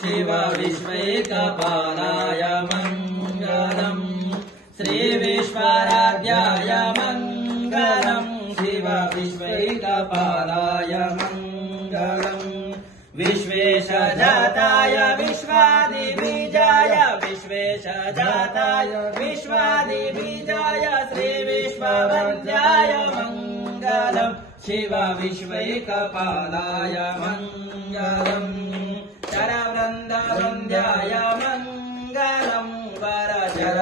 शिव विश्वैकपालाय मङ्गलम् श्रीविश्वाराध्याय मङ्गलम् शिव विश्वैकपालाय मङ्गलम् विश्वेशजाताय विश्वादिबीजाय विश्वेशजाताय विश्वादिबीजाय श्रीविश्ववन्द्याय मङ्गलम् शिव विश्वैकपालाय मङ्गलम् चरवृन्दवन्द्याय मङ्गलम् वरचरनीतिबोधाय